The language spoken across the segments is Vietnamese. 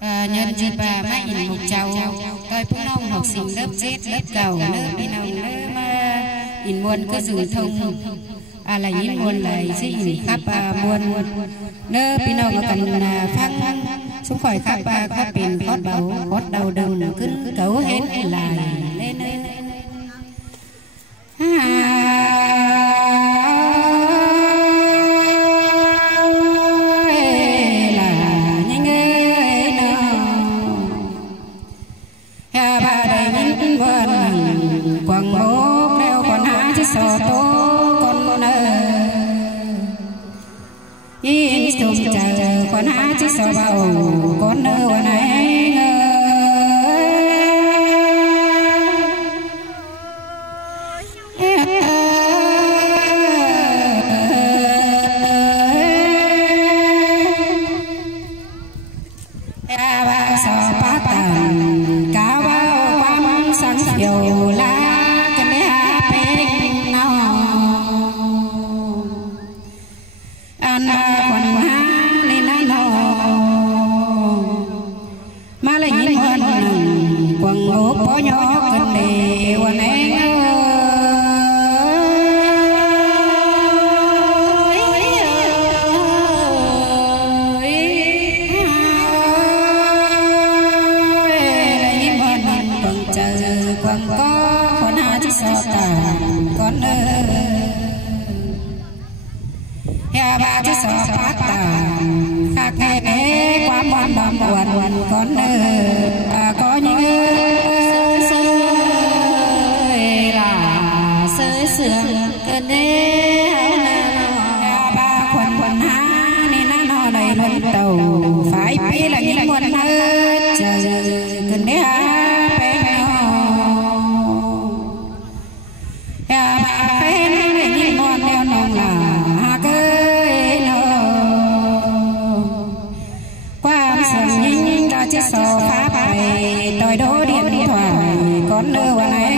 nhân dịp mai in một cháu tôi cũng nông học sinh lớp Z lớp cầu lớp đi nông lớp mà in muôn cứ dự thông là in muôn là sẽ in khắp muôn lớp đi nông cần phăng xuống khỏi khắp khắp pin khót bầu khót đầu đồng cứ cấu hết là lên quăng hố đeo con há chứ sò tố con in sum chờ con há chứ sò bầu con này ba chứ sò phát khác nghe quá quan bầm buồn con có những là sơi sương cơn đê ba quần há nên nó đầy luân tàu phải biết là những muôn hết chờ cơn đê chứ sò phá bài tôi đố điện thoại con đưa vào này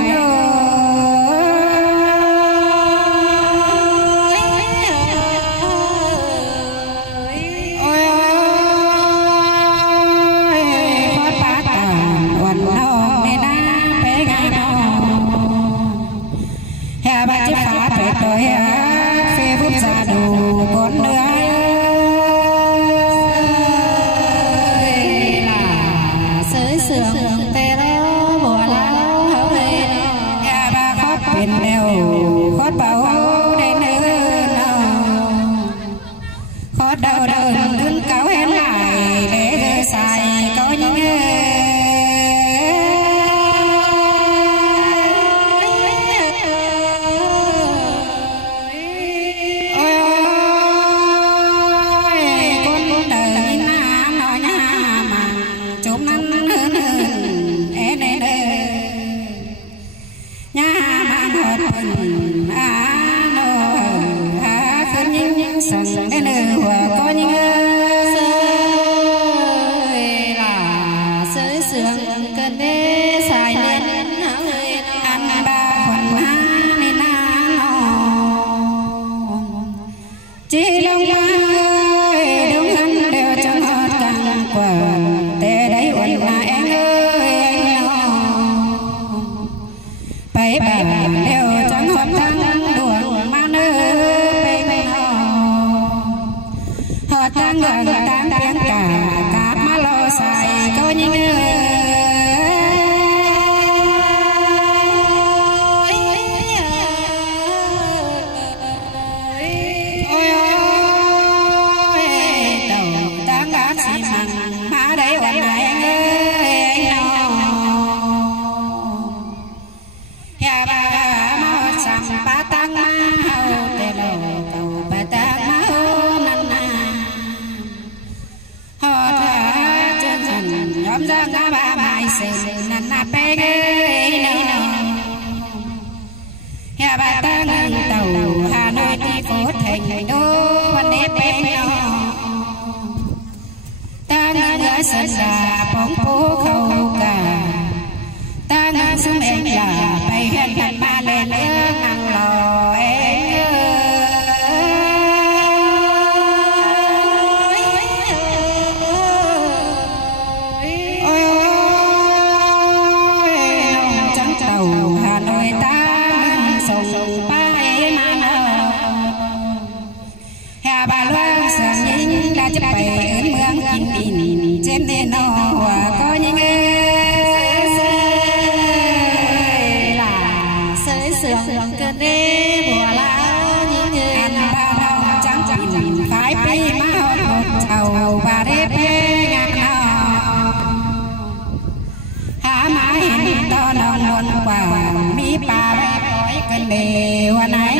cần để hoa nái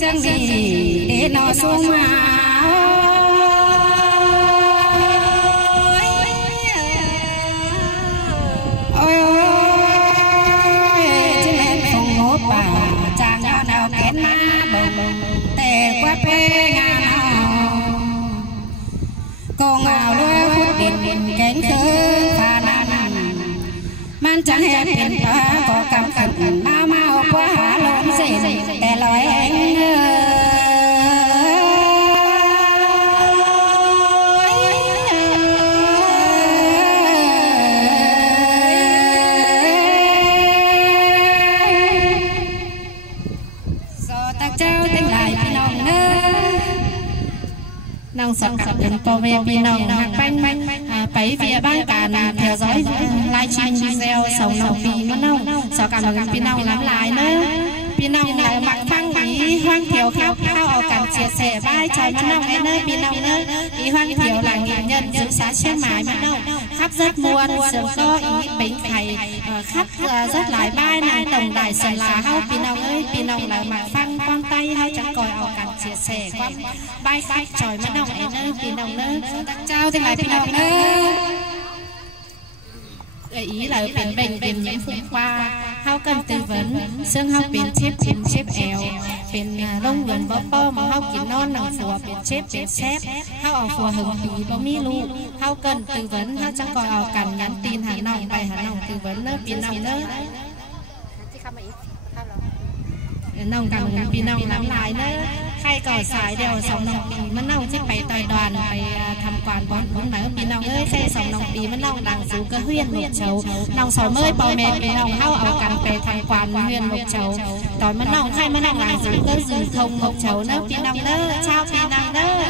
sang đi để nó xuống mà ôi chứ em không ngố bà chàng cho nào kén má bồng tè qua phê ngà nào cô ngào lúa phút điện cánh khứ phà nan man chẳng hề tiền phá có cảm khẩn ma mau quá hả lớn gì tè lối anh nông sản đến po ve pi nông hàng banh bảy phía ban cản theo dõi livestream video sống nông pi mất nông sau cả nông pi nông lắm lại nữa pi nông là mặc phăng ý hoang thiểu khao khao ở cản chia sẻ vai trái mất nông ấy nơi pi nông nữa ý hoang thiểu là nghệ nhân giữ xá trên mái mất nông khắp rất muôn sướng có ý bánh thầy khắp rất lại vai này tổng đài sần là hao pi nông ơi pi nông là mặc phăng con tay hao chẳng còi ở cản chia sẻ con bay khách trời mất nông ấy nơi pi nông nữa trao thì lại pi nông nữa ý là biển bệnh viêm nhiễm phụ khoa hao cần tư vấn xương hao biển chép eo biển lông vườn bó po mà hao kín non nằng phùa biển chép xếp hao ở phùa hừng bí bó mi lu hao cần tư vấn hao chẳng còn ở cản nhắn tin hà nòng bài hà nòng tư vấn nữa biển nòng nữa nòng càng biển nòng lắm lại nữa khai cỏ sải đều sòng nòng bì mất nòng chứ phải tài đoàn phải tham quan bốn nói bì nòng ơi xe sòng nòng bì mất nòng đang giữ cơ huyên một chấu nòng sầu mới bò mệt bì nòng hao ở cắn về tham quan huyên một chấu tỏi mất nòng khai mất nòng đang giữ cơ rừng thông một chấu nữa bì nòng nữa chao bì nòng nữa